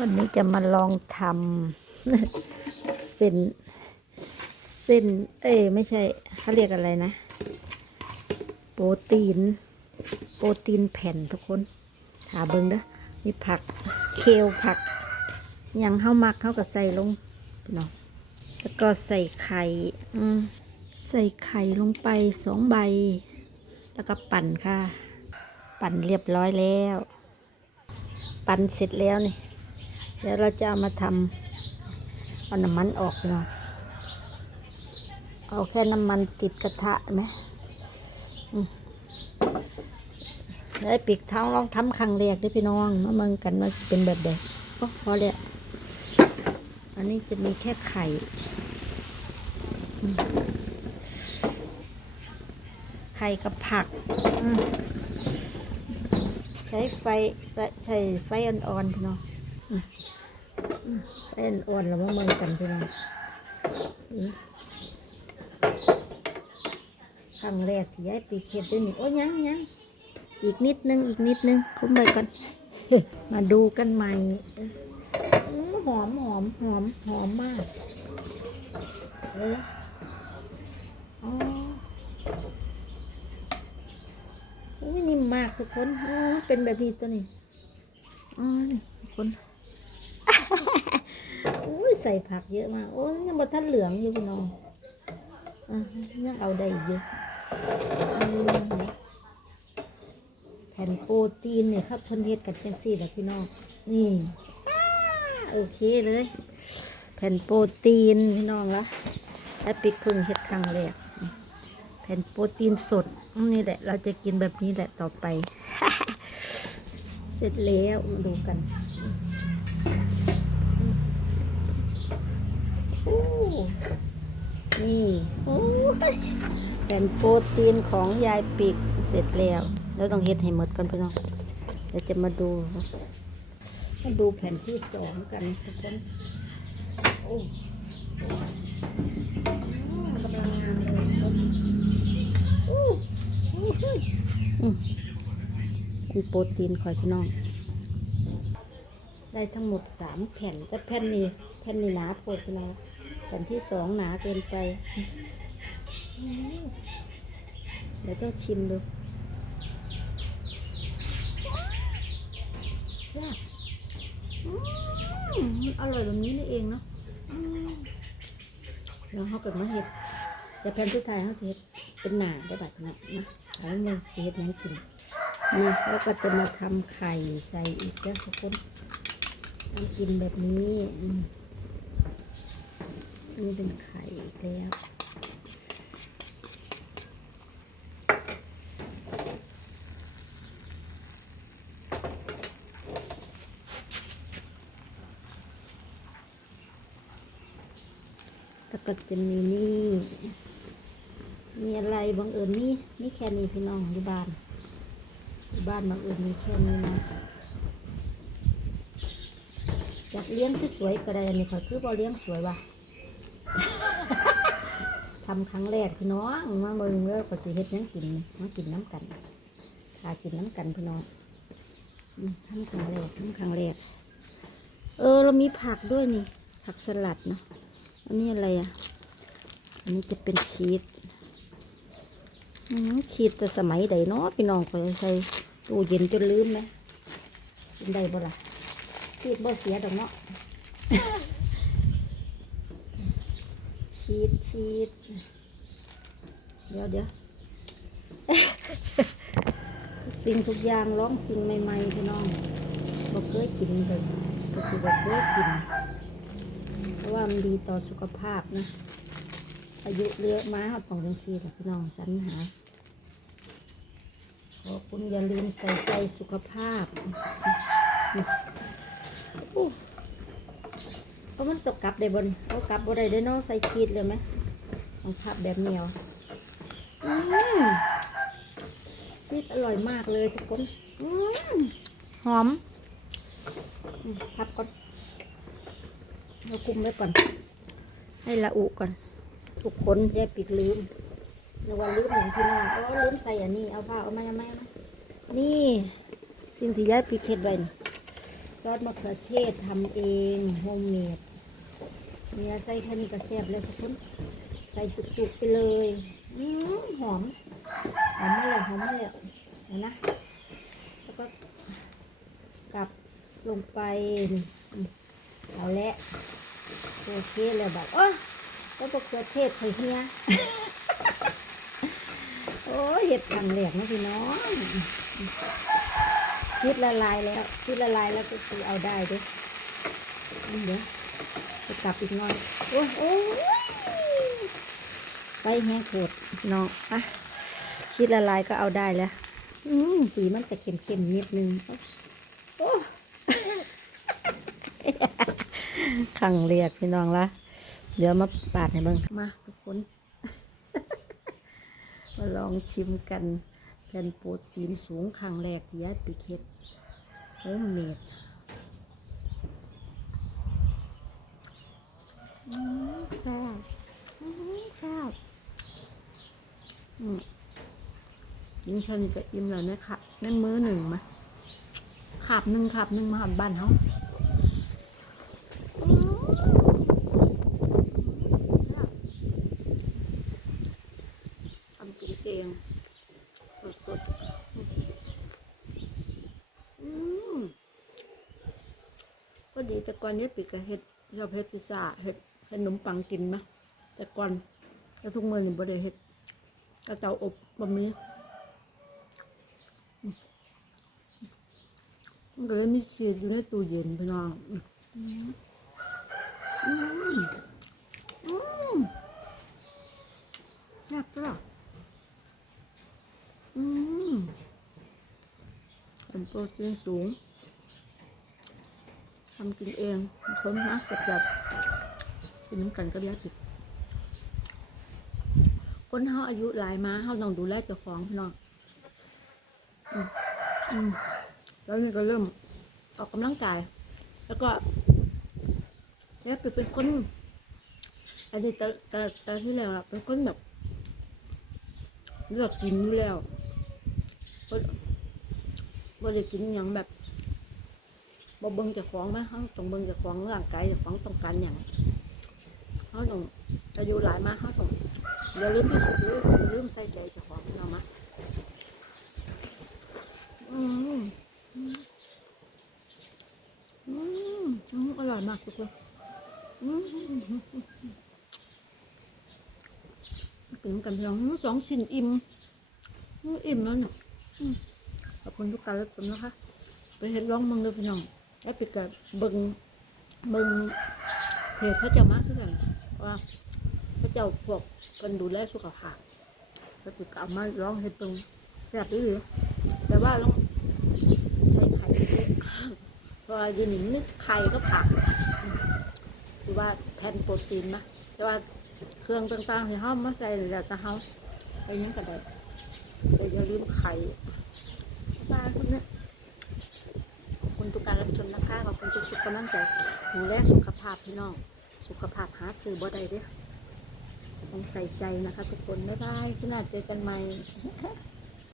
วันนี้จะมาลองทำเส้นเส้น เอ้ไม่ใช่เขาเรียกอะไรนะ โปรตีน โปรตีนแผ่นทุกคนหาเบิ้งเด้อมีผักเคลผักยังเข้ามักเข้ากับใส่ลงพี่น้องแล้วก็ใส่ไข่ใส่ไข่ลงไปสองใบ แล้วก็ปั่นค่ะ ปั่นเรียบร้อยแล้ว ปั่นเสร็จแล้วนี่ ดี๋ยวเราจะเอามาทำเอาน้ำมันออกเนาะเอาแค่น้ำมันติดกระทะไหมแล้วไอ้ปีกเท้าลองทำครั้งแรกด้วยพี่น้องมาเมืองกันว่าเป็นแบบใดโอ้พอแล้วอันนี้จะมีแค่ไข่ไข่กับผัก ใช้ไฟใช้ไฟอ่อนๆพี่น้อง เล่นอ่อนแล้วมาเมืองกันพี่น้องครั้งแรกที่ยายปีเข็ดด้วยนี่โอ้ยังยังอีกนิดนึงอีกนิดนึงคุ้มไปกันมาดูกันใหม่หอมหอมหอมหอมมากเอออ๋ออุ้ยนิ่มมากทุกคน เป็นแบบนี้ตัวนี้อ๋อนี่ทุกคน ใส่ผักเยอะมากโอ้ยยังบดทันเหลืองอยู่พี่น้องอะยังเอาได้อีกอยู่อืมแผ่นโปรตีนเนี่ยครับพนเฮ็ดกันจังซี่แหละพี่น้องนี่โอเคเลย แผ่นโปรตีนพี่น้องละและปิกเพึ่งเฮ็ดครั้งแรกแผ่นโปรตีนสดนี่แหละ เราจะกินแบบนี้แหละต่อไป เสร็จแล้วดูกัน โอ้ นี่โอ้ยแผ่นโปรตีนของยายปีกเสร็จแล้วแล้วต้องเฮ็ดให้หมดก่อนพี่น้องเดี๋ยวจะมาดู มาดูแผ่นที่สองกันทุกคนโอ้กำลังงามเลยทุกคนโอ้โอ้ยอืมเป็นโปรตีนคอยพี่น้อง ได้ทั้งหมดสามแผ่นแต่แผ่นนี้แผ่นนี้หนาโพดไปแล้ว แผ่นที่สองหนาเกินไป เดี๋ยวต้องชิมดูยากอืมมันอร่อยแบบนี้นี่เองเนาะแล้วเขาเกิดมาเห็ดเดี๋ยวแผ่นสุดท้ายเขาจะเห็ดเป็นหนาได้แบบนี้นะแล้วมึงจะเห็ดยังกินนี่แล้วก็จะมาทำไข่ใส่อีกแล้วทุกคนต้องกินแบบนี้อื นี่เป็นไข่อีกแล้ว แล้วก็จะมีนี่ มีอะไรบังเอิญนี่นี่แค่นี้พี่น้องที่บ้านที่บ้านบังเอิญมีแค่นี้นะอยากเลี้ยงสวยก็ได้อันนี้ค่ะคือบ่เลี้ยงสวยว่ะ ทำครั้งแรกพี่น้องมาเบิ่งแล้วก็สิเฮ็ดยังกินมากินน้ำกันพากินน้ำกันพี่น้องทำครั้งแรกทำครั้งแรกเออเรามีผักด้วยนี่ ผักสลัดเนาะอันนี้อะไรอะ อันนี้จะเป็นชีสชีสแต่สมัยใดเนาะพี่น้องก็ใส่ตู้เย็นจนลืมไหมกินได้บ่ล่ะชีดบ่เสียดอกเนาะ ชีดชีดเดี๋ยวเดี๋ยวสิ่งทุกอย่างร้องสิ่งใหม่ๆพี่น้องบ่เคยกินเลยก็สิบ่เคยกิน เพราะว่ามันดีต่อสุขภาพนะอายุเยอะมาเขาต้องจังซีแหละพี่น้องสรรหาขอคุณอย่าลืมใส่ใจสุขภาพ เพราะมันตกกลับได้บนเอากลับบ่ได้ได้เนาะใส่ชีสเลยไหมต้องพับแบบเหนียวอืมชีสอร่อยมากเลยทุกคนอืมหอมอืมพับก่อนเราคุมไว้ก่อน ให้ละอุก่อน ทุกคนแยกปีกลืมในวันลืมอย่างพี่น้องโอ้ลืมใส่อันนี้เอาผ้าเอาไหมเอาไหมเอาไหมนี่สิ่งที่ย้ายปีกเห็ดไว้นี่ ซอสมะเขือเทศทำเองโฮมเมดเนื้อใส่แค่นี้ก็แซ่บเลยทุกคนใส่จุกๆไปเลยอืมหอมหอมมาเลยหอมมาเลยเห็นนะแล้วก็กลับลงไปเอาละโอเคเลยแบบโอ้ก็มะเขือเทศไข่เฮียโอ้เห็ดทำเหลกนะพี่น้อง ชีดละลายแล้วชีดละลายแล้วก็คือเอาได้ด้วยเดี๋ยวไปกลับอีกหน่อยโอ้ยโอ้ยไปแห้งโขดน้องอะชีดละลายก็เอาได้แล้ว อืมสีมันจะเค็มๆนิดนึงโอ้ขังเรียกพี่น้องละเดี๋ยวมาปาดให้เบิ่งมาทุกคน มาลองชิมกัน เป็นโปรตีนสูงครั้งแรกที่ยายไปเฮ็ดโฮมเมดอืมแซ่บอืมแซ่บอืมยิงชนจะอิ่มแล้วนะคะนั่นมื้อหนึ่งมาขาบหนึ่งขาบหนึ่งมาหอดบ้านเขาอืมแซ่บ ทำกินเองสดๆอืม ก็ดีแต่ก่อนนี้ปิดกับเห็ดชอบเห็ดพิซซ่าเห็ดเห็ดขนมปังกินมะแต่ก่อนแต่ทุกมื้อนี่บ่ได้เห็ดกระเตาอบบะมีอืมมันก็เลยมีชีสอยู่ในตู้เย็นพี่น้องแซ่บจ้ะอืมเป็นโปรตีนสูงำกินเองคนนะสับจับกินน้ำกันก็เรียกผิดคนเฮาอายุหลายมาเฮาต้องดูแลเจ้าของพี่น้องอืมแล้วนี่ก็เริ่มออกกำลังกาย แล้วก็เนี่ยเป็นเป็นคนอันนี้แต่แต่แต่ที่แล้วอะเป็นคนแบบเลือกกินอยู่แล้วบ่บ่ได้กินหยังแบบ บ่เบิ่งจ้าของไหมเขาต้องเบิ่งจ้าของร่างกายจ้าของต้องการหยังเขาต้องอายุหลายมากเขาต้องอย่าลืมที่สุดลยอย่าลืมใส่ใจจ้าของเนามะอืมอืมอืมอืมอร่อยมากทุกคนอืมกินกันพี่น้องสองชิ้นอิ่มอืมอิ่มแล้วเนี่ยขอบคุณทุกการรับชมนะคะ ไปเห็นร้องมึงเลยพี่น้อง ไอ้ปิดกับเบิงเบิงเพจเขาเจ้ามากที่สุดว่าเขาเจ้าพวกกันดูแลสุขภาพไอ้ปิดกับมาร้องเห็ดตรงแซ่บดีหรือแต่ว่าต้องใช้ไข่เยอะเพราะว่าอยืนหนึ่งนึกไข่ก็ผักอืมหรือว่าแทนโปรตีนมะแต่ว่าเครื่องต่างๆที่เขามาใส่แล้วแต่เขาไปยังกระไดแต่อย่าลืมไข่ปลาคุณเนี่ย คุณทุกการรับชมนะคะขอบคุณทุกๆกำลังใจดูแลสุขภาพพี่น้อง สุขภาพหาซื้อบ่ได้เด้อต้องใส่ใจนะคะ ทุกคนบ๊ายบายที่น่าเจอกันใหม่